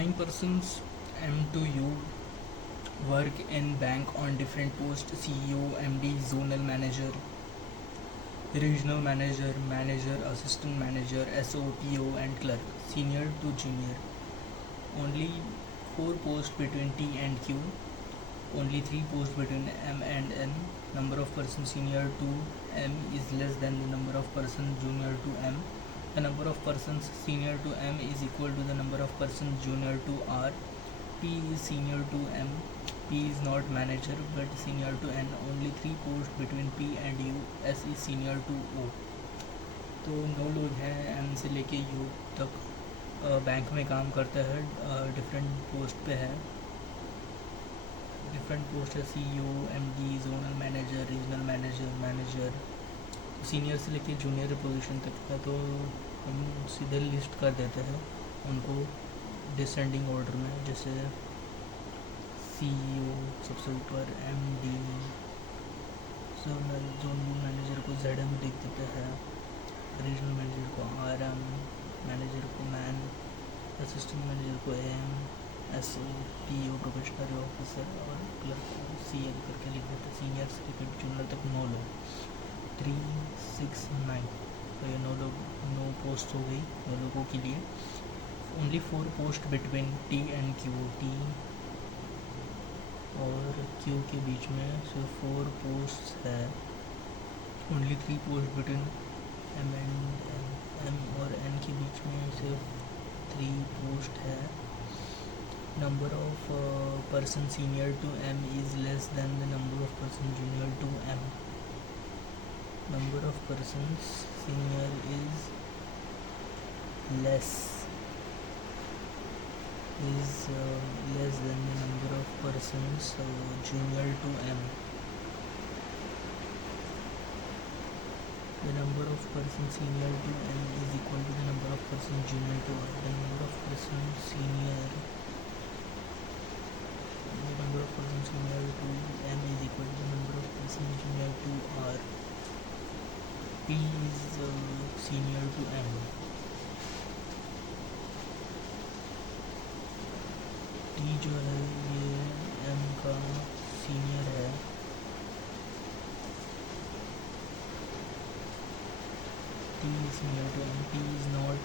9 persons M to U work in bank on different posts: CEO, MD, zonal manager, regional manager, manager, assistant manager, SOPO, and clerk, senior to junior. Only 4 posts between T and Q. Only 3 posts between M and N. Number of persons senior to M is less than the number of persons junior to M. The number of persons senior to M is equal to the number of persons junior to R. P is senior to M. P is not manager but senior to N. Only 3 posts between P and U. S is senior to O. तो 9 लोग हैं M से लेके U तक bank में काम करते हैं, डिफरेंट पोस्ट पे है. डिफरेंट पोस्ट है: CEO, MD, zonal manager, regional manager, manager. Senior से लेके जूनियर पोजीशन तक है. तो हम सीधे लिस्ट कर देते हैं उनको डिसेंडिंग ऑर्डर में. जैसे CEO सबसे ऊपर, MD, जोनल मैनेजर को ZM लिख देते हैं, रीजनल मैनेजर को RM, मैनेजर को मैन, असिस्टेंट मैनेजर को AM, SOPO प्रोबेशनरी ऑफिसर, और क्लर्क को CL करके लिख देते हैं. सीनियर से लेकर जूनियर तक 9 लोग. 3, 6, 9. तो ये 9 पोस्ट हो गई 9 लोगों के लिए. Only 4 post between T and Q. T और Q के बीच में सिर्फ 4 पोस्ट है. Only 3 post between M and M और N के बीच में सिर्फ 3 पोस्ट है. Number of person senior to M is less than the number of person junior to M. Number of persons senior is less than the number of persons junior to M. The number of persons senior to M is equal to the number of persons junior to R. The number of persons senior to M is equal to the number of persons junior to R. P is senior to M. T जो है ये M का senior है. T is senior to M. P is not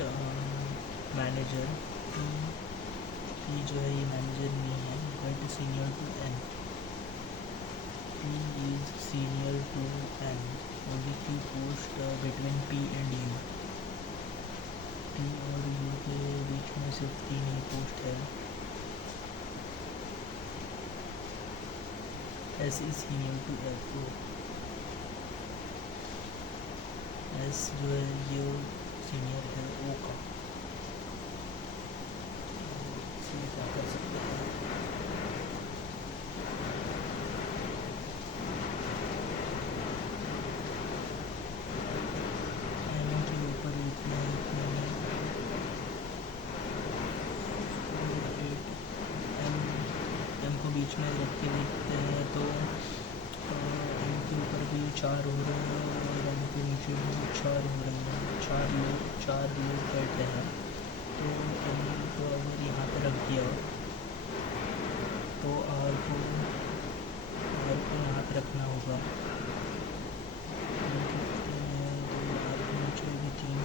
manager. P जो है ये manager नहीं है but senior to N. P is senior to N. Only 2 post between P and U. P और U के बीच में सिर्फ 3 ही पोस्ट है. S is senior to F. S जो है ये सीनियर है O का. क्या कर सकते हैं? के ऊपर इतना M को बीच में रख के देखते हैं तो M के ऊपर भी 4 हो रहे हैं और M के नीचे भी 4 हो रहे हैं. 4 लोग बैठे हैं. तो M को अगर यहाँ पर रख दिया तो R को यहाँ पर रखना होगा. तो R के नीचे भी 3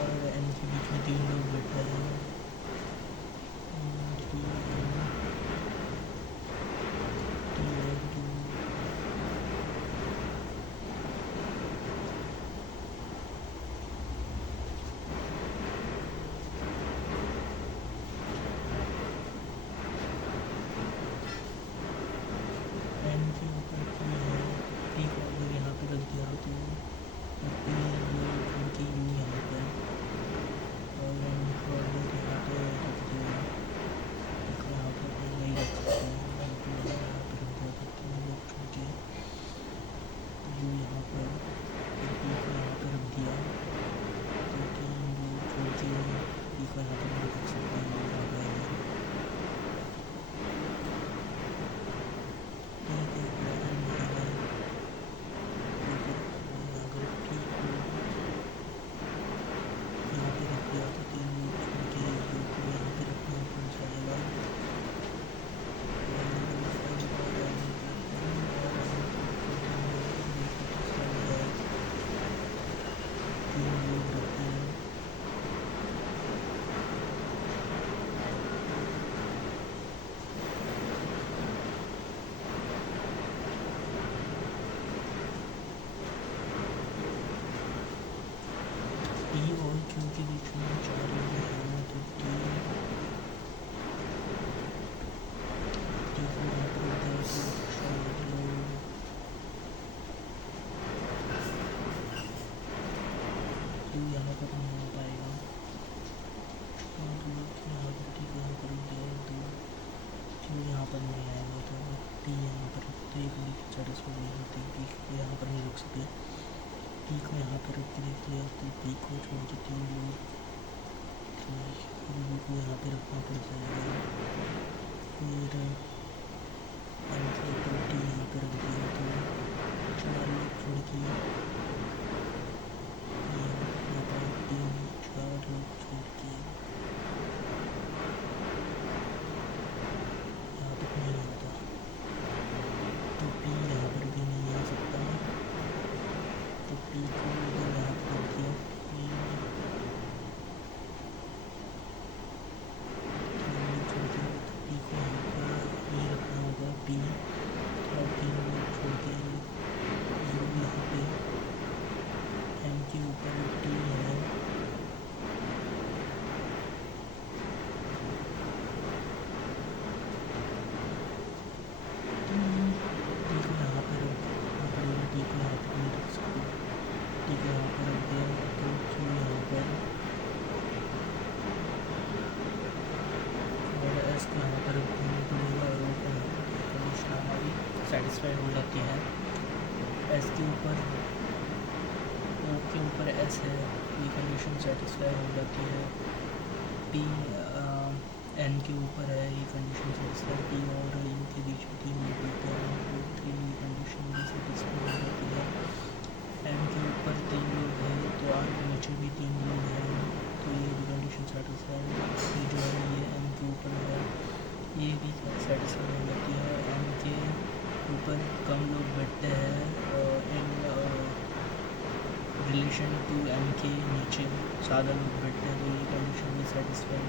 और N के बीच में 3 लोग बैठे हैं. पर नहीं आएगा तो टी यहाँ पर रखते हैं, कंडीशन सेटिस्फाई नहीं होती, पी को यहाँ पर नहीं रुक सके, पी को यहाँ पर रख के देख लिया तो पी को छोड़ के तीन लोग बी को यहाँ पे रखना पड़ जाएगा, फिर एम के ऊपर टी यहाँ पे रख दिया तो चार लोग छोड़ के यहाँ पर तीन चार लोग छोड़ के यहाँ तक नहीं आता तो पी यहाँ पर भी नहीं आ सकता, तो पी को अगर यहाँ पर रख दिया छोड़ के तो पी को यहाँ पर ये रखना होगा पी, और तीन लोग छोड़ के जो यहाँ पे एम के ऊपर टी है तो टी को यहाँ पर रखना पड़ेगा, टी को यहाँ पर नहीं रख सकते, टी को यहाँ पर रख दिया तो क्यू यहाँ पर और एस को यहाँ पर रखना पड़ेगा और ओ को यहाँ पर कंडीशन हमारी सेटिस्फाइड हो जाती है। एस के ऊपर ओ के ऊपर एस है, ये कंडीशन सेटिस्फाई हो जाती है। पी एन के ऊपर है, ये कंडीशन सेटिस्फाई, पी और इन के बीच में तीन लोग होते हैं, वो थ्री ये कंडीशन भी सेटिस्फाई हो जाती है। एम के ऊपर तीन लोग हैं तो आर के नीचे भी तीन लोग हैं तो ये भी कंडीशन सेटिस्फाई, ये जो है ये एम के ऊपर है, ये भी सेटिस्फाई हो जाती है। एम के ऊपर कम लोग बैठते हैं इन रिलेशन टू एम के नीचे ज़्यादा लोग बैठते हैं तो ये कंडीशन भी सेटिस्फाई।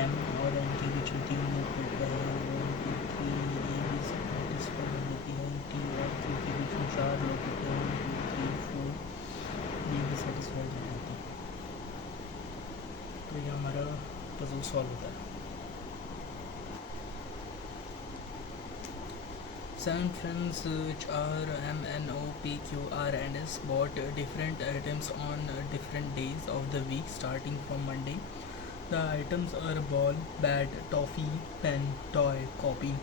एम और एम के बीच में तीन लोग बैठते हैं, वन टू थ्री, ये भी सेटिस्फाई हो जाती है। टी और क्यू के बीच में चार लोग बैठते हैं, वन टू थ्री फोर, ये भी सेटिस्फाई हो जाती है। तो ये हमारा पजल सॉल्व होता है। 7 friends which are M, N, O, P, Q, R and S bought different items on different days of the week starting from Monday. The items are ball, bat, toffee, pen, toy, copy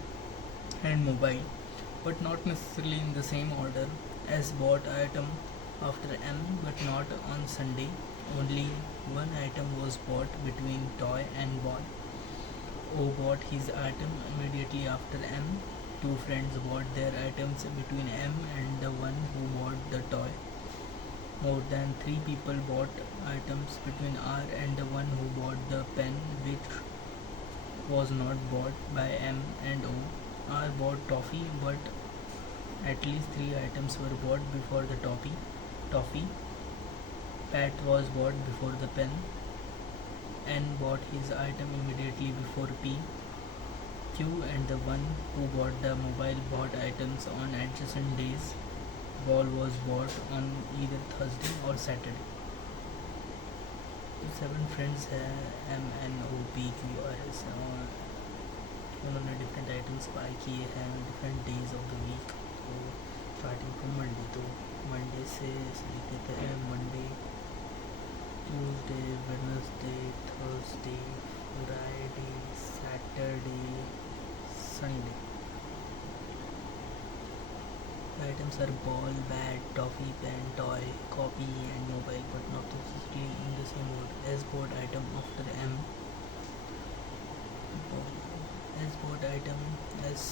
and mobile, but not necessarily in the same order. S bought item after M but not on Sunday. Only one item was bought between toy and ball. O bought his item immediately after M. Two friends bought their items between M and the one who bought the toy. More than 3 people bought items between R and the one who bought the pen, which was not bought by M and O. R bought toffee, but at least 3 items were bought before the toffee. Pat was bought before the pen. N bought his item immediately before P. Q and the one who bought the mobile bought items on adjacent days. Ball was bought on either Thursday or Saturday. 7 friends हैं M, N, O, P, Q और S और उन्होंने different items buy किए हैं different days of the week. तो starting from Monday, तो Monday से लिख देते हैं Monday, Tuesday, Wednesday, Thursday, Friday, Saturday, Sunday. The items are ball, bat, toffee, pen, toy, copy and mobile, but not necessarily in the same order. S bought item after M. S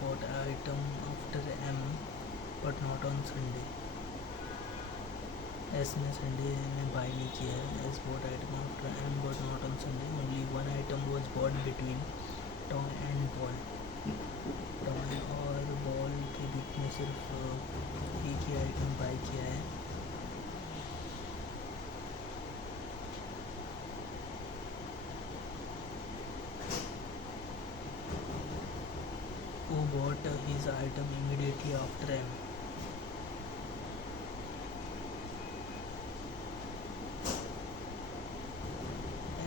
bought item after M, but not on Sunday. S ने Sunday में by नहीं किया है। S bought item after M, but not on Sunday. Only one item was bought between toy and ball. Toy और ball के बीच में सिर्फ एक ही आइटम बाई किया है। O bought his item immediately after M.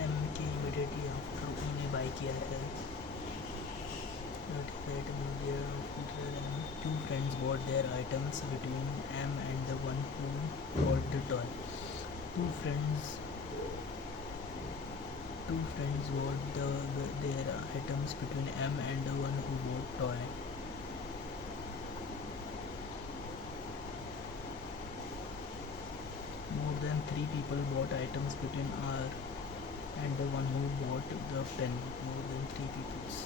M के immediately after O ने by किया है। Two friends bought their items between M and the one who bought the toy. Two two friends bought their items between M and the one who bought toy. More than three people bought items between R and the one who bought the pen. More than three people's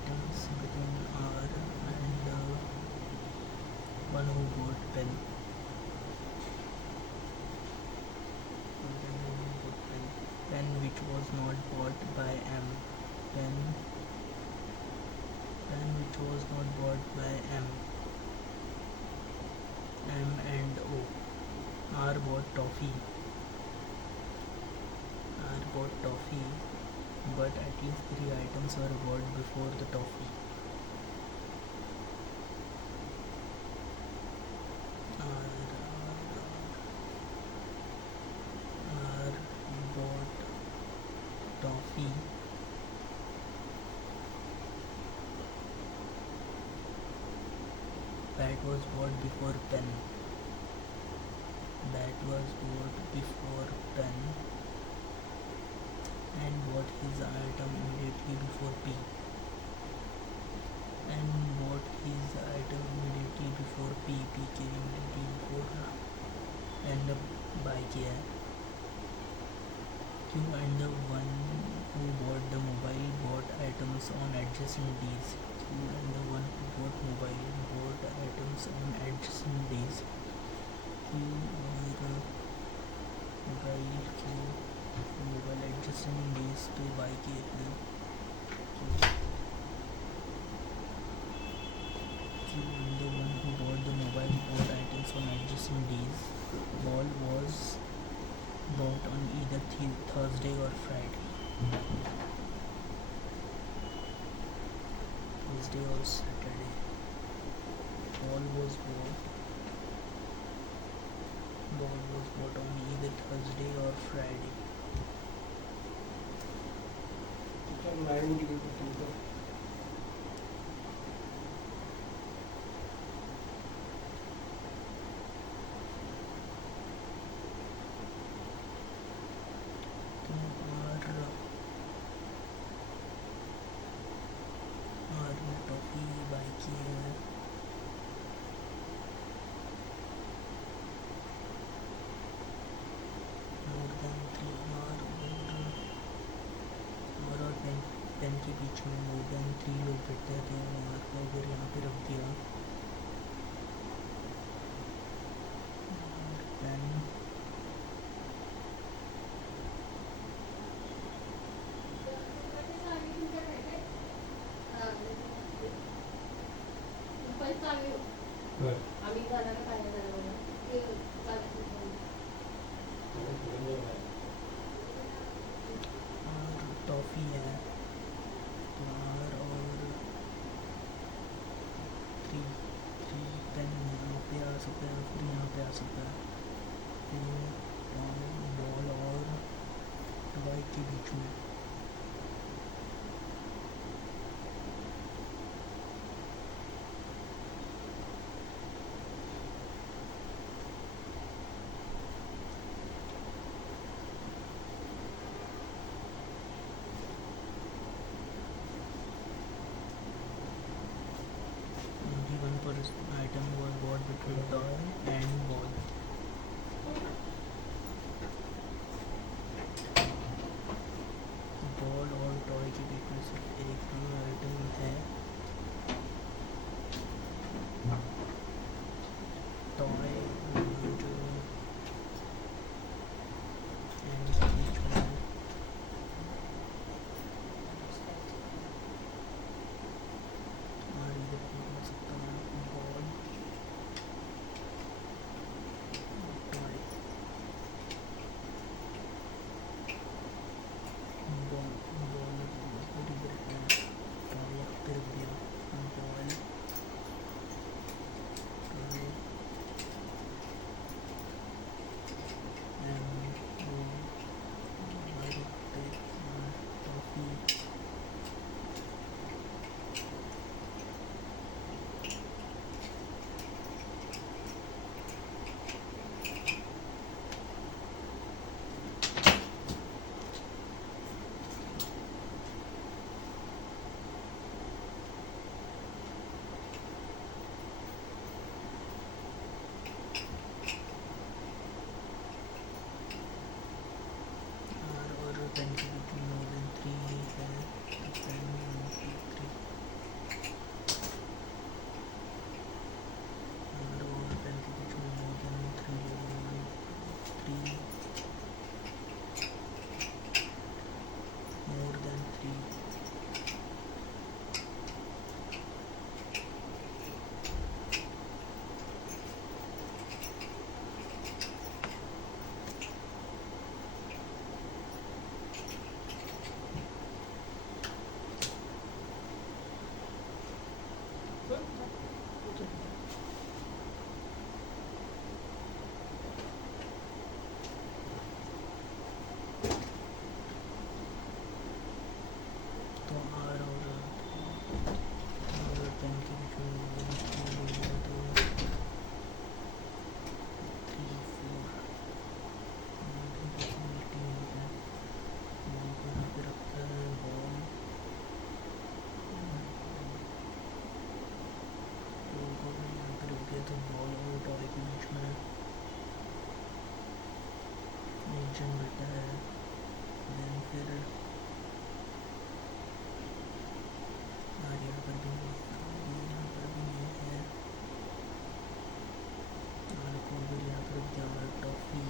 items between R and the one who bought pen. Pen which was not bought by M. Pen which was not bought by M. M and O. R bought toffee. R bought toffee, but at least three items were bought before the toffee. R bought toffee. That was bought before pen. That was bought before pen and bought his item immediately before P. And bought his item immediately before P. P came immediately before and by here. Q and the one who bought the mobile bought items on adjacent days. Q and the one who bought mobile bought items on adjacent days. Q or mobile Q mobile adjacent days to buy के Q and the one who bought the mobile bought items on adjacent days. Ball was bought on either Thursday or Friday. Thursday or Saturday. Ball was bought on either Thursday or Friday. और toffee by की है. More than three और pen के बीच में more than three लोग बैठते थे. और को अगर यहाँ पे रख दिया पेन और टॉफी है और थ्री पेन यहाँ पे आ सकता है फिर यहाँ पे आ सकता है फिर बॉल और वाइट के बीच में. Only one item was bought between toy and ball. Ball और टॉय के बीच में सिर्फ एक ही आइटम है. टॉय and के बीच में और इधर हो सकता है बॉल टॉय बॉल इधर टॉय फिर दिया बॉल टॉय तो आर और पेन के बीच में तो 3 4 यहाँ पे रखता है बॉल यहाँ पे रख दिया तो बॉल और टॉय के बीच में एक जन बैठा है देन फिर और यहाँ पर भी नहीं है और फिर यहाँ पर रख दिया हमारा टॉफी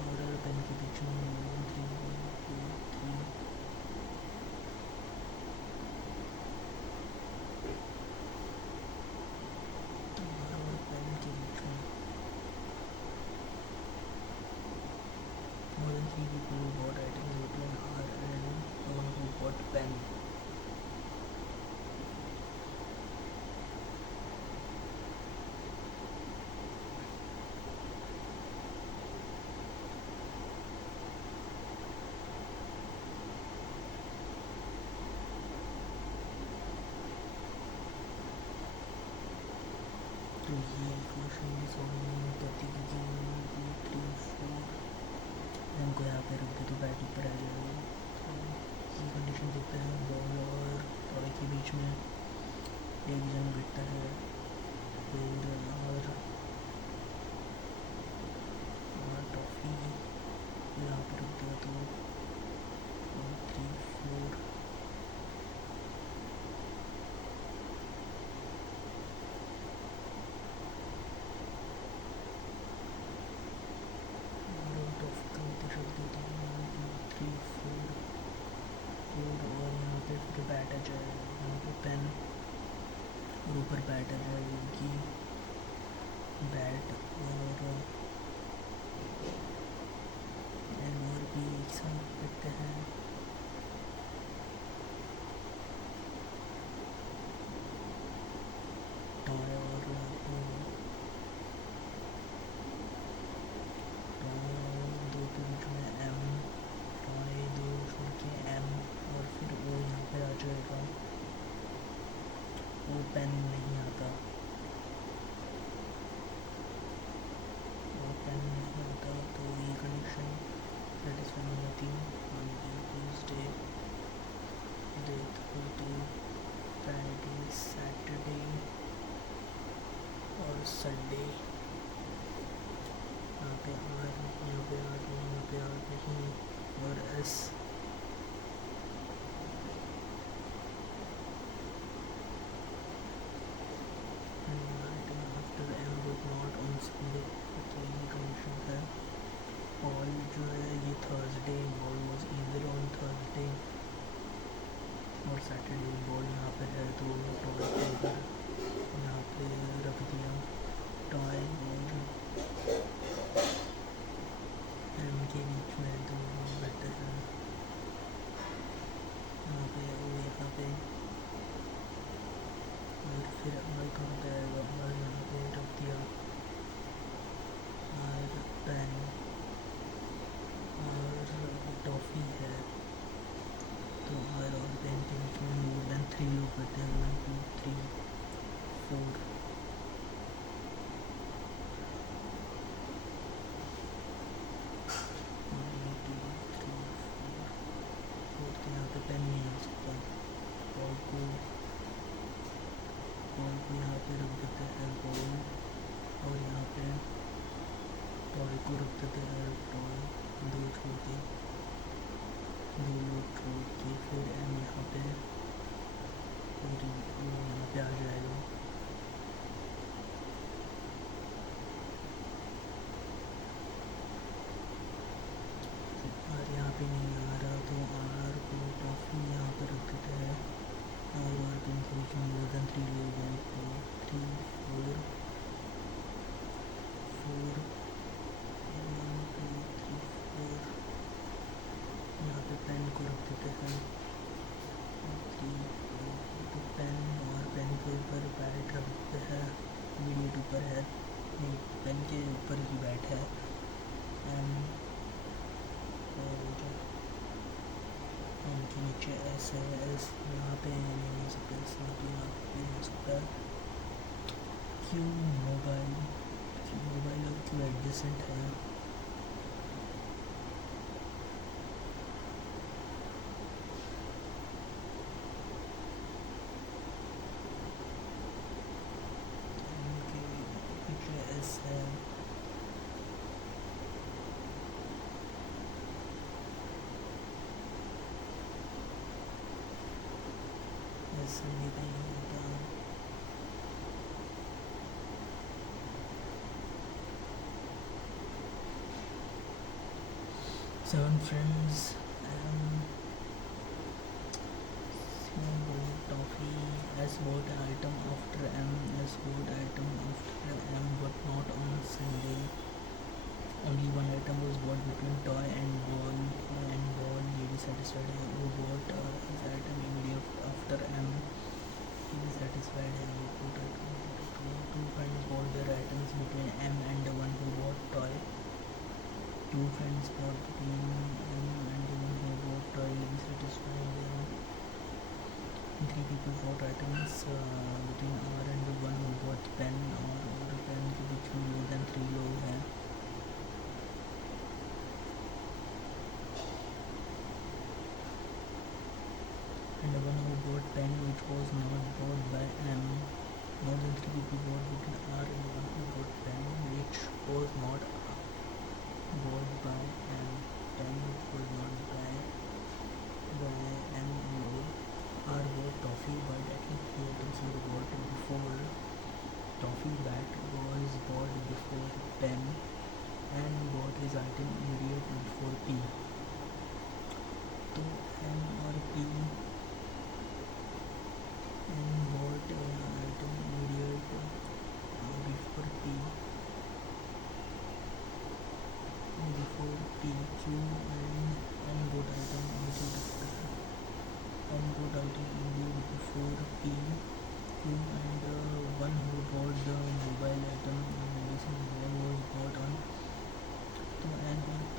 और पेन के बीच में 3 2 3 और पेन के बीच में more than 3 people who bought items between R and one who bought pen. तो ये इक्वेशन भी सॉल्व नहीं करती क्योंकि 1 2 3 4 इनको यहाँ पे रख दे तो बैट ऊपर आ जाएगा। तो ये कंडीशन देखते हैं बॉल और टॉय के बीच में एक जन बैठता है फिर और टॉफी यहाँ पे रख दिया तो 1 3 4 बैट आ जाए यहाँ पे पेन और ऊपर बैट आ जाएगी बैट और भी एक साथ करते हैं टॉय और दो के बीच में एम टॉय 2 छोड़ के एम और फिर वो यहाँ पे आ जाएगा वो पेन नहीं आता तो ये कंडीशन सेटिस्फाई नहीं होती on Tuesday day 30 Friday Saturday और संडे यहाँ पे आर नहीं और S after M would not on Sunday तो ये कंडीशन है बॉल जो है ये Thursday ball was either on Thursday और सैटरडे बॉल यहाँ पे है तो टॉय को इधर यहाँ पे रख दिया टॉय और एम के बीच में तो बैठे हैं यहाँ पे वो यहाँ पे और फिर आर कहाँ पे आएगा और यहाँ पे रख दिया और पेन और टॉफ़ी है तो आर और पेन के बीच में मोर देन 3 लोग बैठे हैं 1 2 3 4 तो यहाँ पे पेन नहीं आ सकता बॉल को यहाँ पे रख देते हैं बॉल और यहाँ पे टॉय को रख देते हैं टॉय 2 लोग छोड़ के फिर एम यहाँ पे फिर यहाँ पे आ जाएगा और यहाँ पे नहीं आ रहा तो को रख देते हैं। तो पेन और पेन के ऊपर बैट रख देते हैं। इमीडिएट ऊपर है, नहीं पेन के ऊपर ही बैट है। एम और उनके नीचे एस है। एस यहाँ पे नहीं हो सकता, एस यहाँ पे हो सकता है। क्यू मोबाइल और क्यू एडजेसेंट है। उनके नीचे एस है। एस नहीं होता। 7 friends and toffee. S bought item after M. S bought item after M, but not on Sunday. Only one item was bought between toy and ball. Lady satisfied है, who bought his item immediate after M. He is satisfied है, who bought item. Two friends bought their items between M and the one who bought toy. Two friends bought between M and the one who bought toy. Lady satisfied है. Three people bought items between R and the one who bought pen और pen के बीच में more than 3 लोग हैं. And the one who bought pen which was not bought by M. More than 3 people bought between R and the one who bought pen which was not bought by M. Pen which was not by M and O. R bought toffee, but at least 3 items were bought before toffee. Bat was bought before pen and bought his item immediate before P. तो M और P bought item immediate before P. Before P, Q and N bought item immediate after N bought item immediate before P. Q and one who bought the mobile item medicine was bought on. तो N और P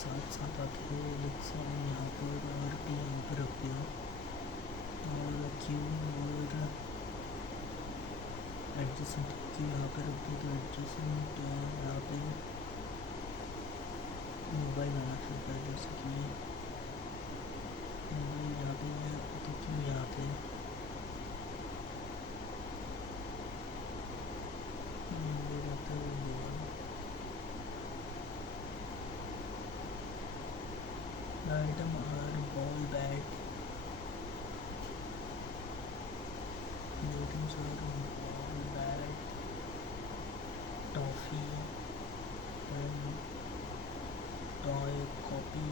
साथ साथ आते हैं, let's यहाँ पर और P यहाँ पर रख दिया और Q और एडजेसेंट Q यहाँ पर रख दिया। तो एडजेसेंट यहाँ पे मोबाइल आना शुरू कर, जैसे कि मोबाइल यहाँ पे है तो Q यहाँ पे The item are ball, bat. The items are ball, bat, toffee, pen, toy, copy.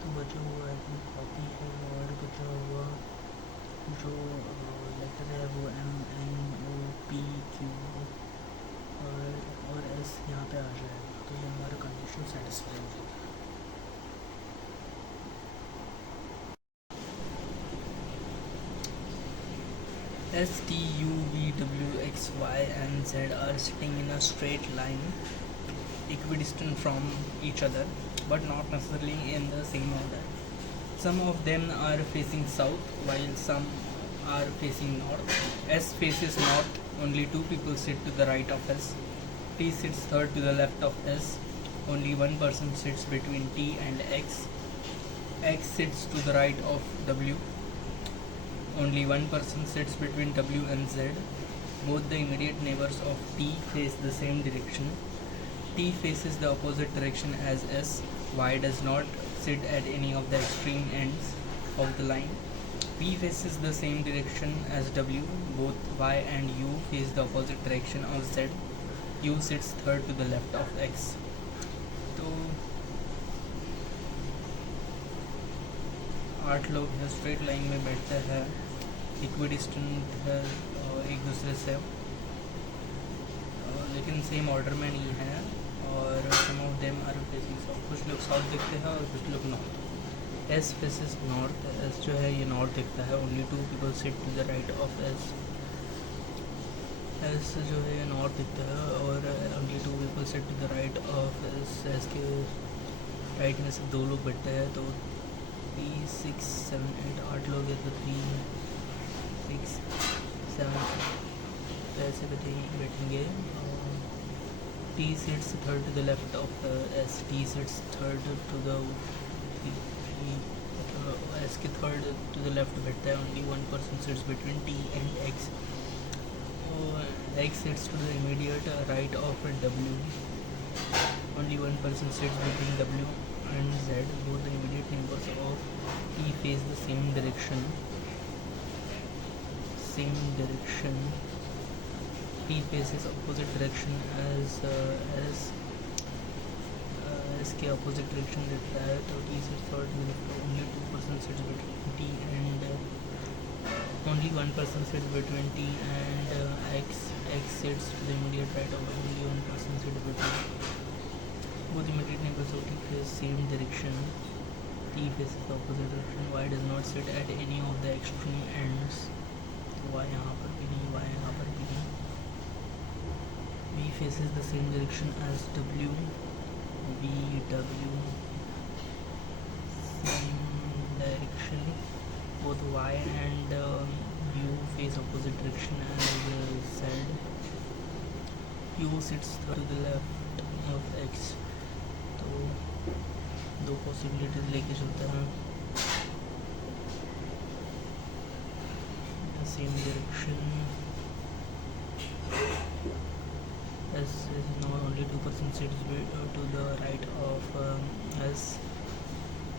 तो बचा हुआ आइटम कॉपी है और बचा हुआ जो लेटर है वो M N O P Q और S यहाँ पे आ जाएगा। तो ये हमारा कंडीशन सेटिस्फाई हो जाता है। S T U V W X Y and Z are sitting in a straight line equidistant from each other but not necessarily in the same order. Some of them are facing south while some are facing north. S faces north, only 2 people sit to the right of S. T sits third to the left of S, only one person sits between T and X. X sits to the right of W, only one person sits between W and Z. Both the immediate neighbors of T face the same direction. T faces the opposite direction as S. Y does not sit at any of the extreme ends of the line. P faces the same direction as W. Both Y and U face the opposite direction of Z. U sits third to the left of X. तो 8 लोग हैं, straight line में बैठते हैं, equidistant है, एक दूसरे useless है, लेकिन सेम ऑर्डर में नहीं है। और some of them are facing south, कुछ लोग साउथ दिखते हैं और कुछ लोग north. S faces north, S जो है ये नॉर्थ दिखता है। Only 2 people sit to the right of S. S जो है ये नॉर्थ दिखता है और only 2 people sit to the right of S. S के राइट में से 2 लोग बैठते हैं, तो 3 6 7 8 8 लोग हैं, तो 3 6 7 ऐसे बैठेंगे। T sits third to the left of S. T sits third to the S के third to the left बैठता है। Only one person sits between T and X. X sits to the immediate right of W. Only one person sits between W and Z. Both the immediate neighbors of T face the same direction. P faces opposite direction as इसके opposite direction देता है, तो T sits third में left. Only 2 person sits between T and only one person sits between T and X. X sits to the immediate right of only one person sits between. Both immediate neighbors of T face same direction. T faces the opposite direction. Y does not sit at any of the extreme ends. तो Y यहाँ पर भी नहीं, Y यहाँ पर भी नहीं. V faces the same direction as W. VW same direction. Both Y and U face opposite direction as Z. U sits to the left of X. तो 2 पॉसिबिलिटीज लेके चलते हैं। Same direction. S is now only 2 person sits to the right of S.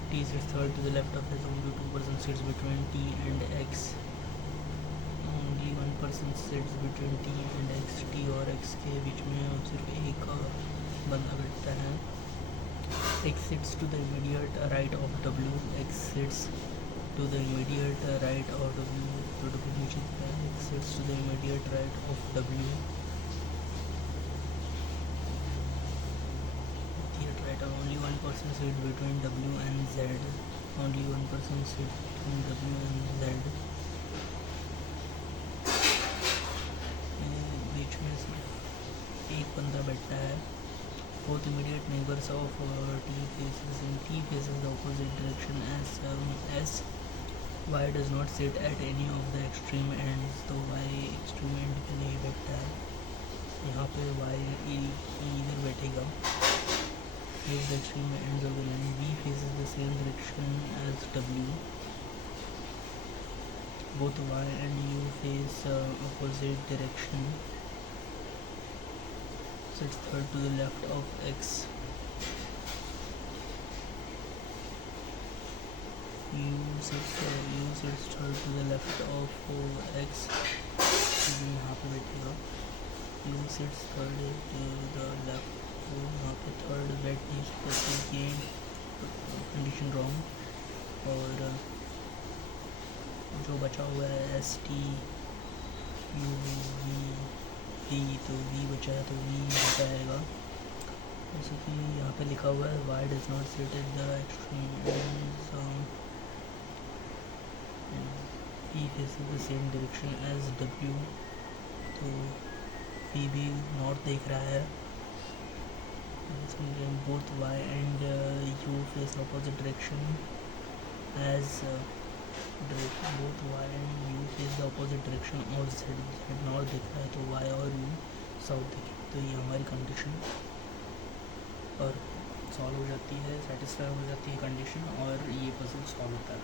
T sits third to the left of S. Only 2 person sits between T and X. Only one person sits between T and X. T और X के बीच में सिर्फ एक बंदा बैठता है। X sits to the immediate right of W. X sits to the immediate right of W. तो W नीचे दिखता है। X sits to the immediate right of W. Only one person sits between W and Z. Only one person sits between W and Z. बीच में सिर्फ एक बंदा बैठता है। Both immediate neighbors of T faces the opposite direction as S. Y does not sit at any of the extreme ends. तो Y extreme end पे नहीं बैठता है। यहाँ पे Y इधर बैठेगा। If the extreme ends of the line, V faces the same direction as W. Both Y and U face opposite direction. Sits third to the left of X. U sits third to the left of X. यहाँ पे बैठेगा। U sits third to the left. तो यहाँ पे third bed नहीं सकते, ये condition wrong. और जो बचा हुआ है S T U V D, तो V बचा है तो V बचाएगा। जैसे कि यहाँ पे लिखा हुआ है Y does not sit at the extreme ends. P faces the same direction as W. तो P भी नॉर्थ देख रहा है। Both Y and U face opposite direction as both Y and U face the opposite direction और Z north दिख रहा है, तो Y और U साउथ दिखे। तो ये हमारी कंडीशन और सॉल्व हो जाती है, सेटिस्फाई हो जाती है कंडीशन, और ये पजल सॉल्व होता है।